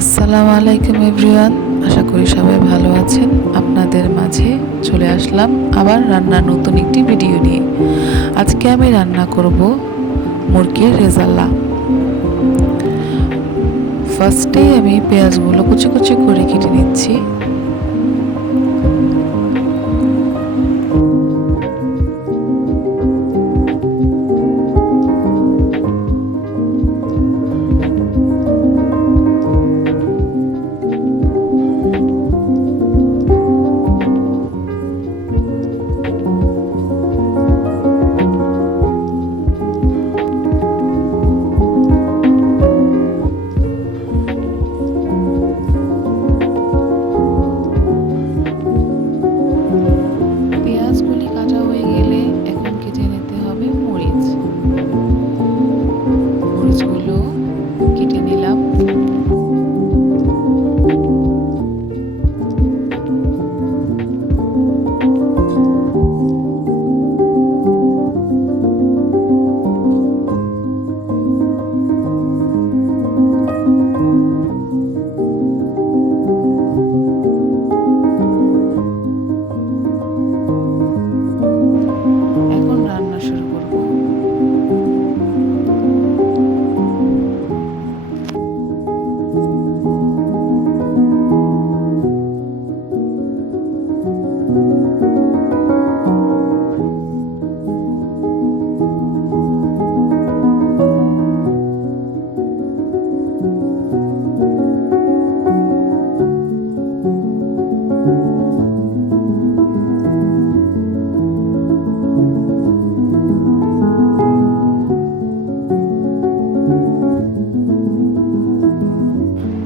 আসসালামু আলাইকুম এভরিওয়ান, আশা করি সবাই ভালো আছেন। আপনাদের মাঝে চলে আসলাম আবার রান্নার নতুন একটি ভিডিও নিয়ে। আজকে আমি রান্না করব মুরগির রেজাল্লা। ফার্স্টেই আমি পেঁয়াজগুলো কুচি কুচি করে কেটে নিচ্ছি।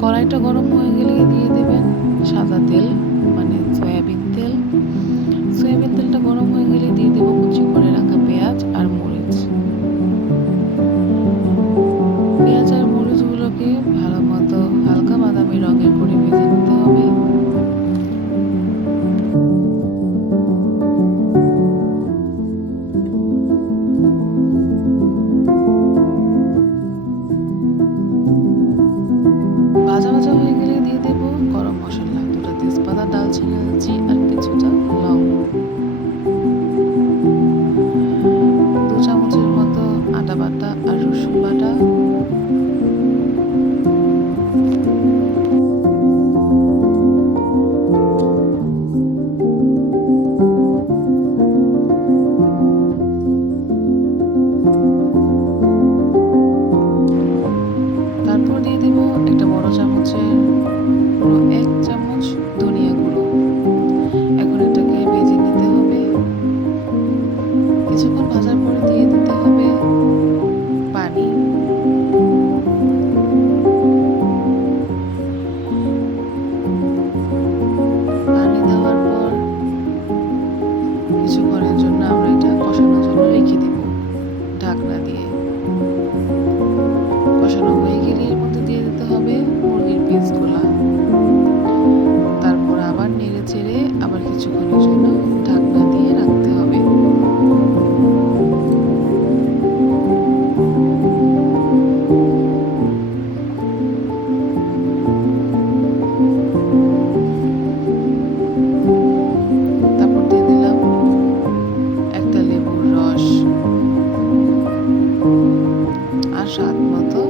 কড়াইটা গরম হয়ে গেলে দিয়ে দেবেন সাদা তেল মানে সয়াবিন তেল। সয়াবিন তেলটা গরম হয়ে গেলে স্বাদ মতো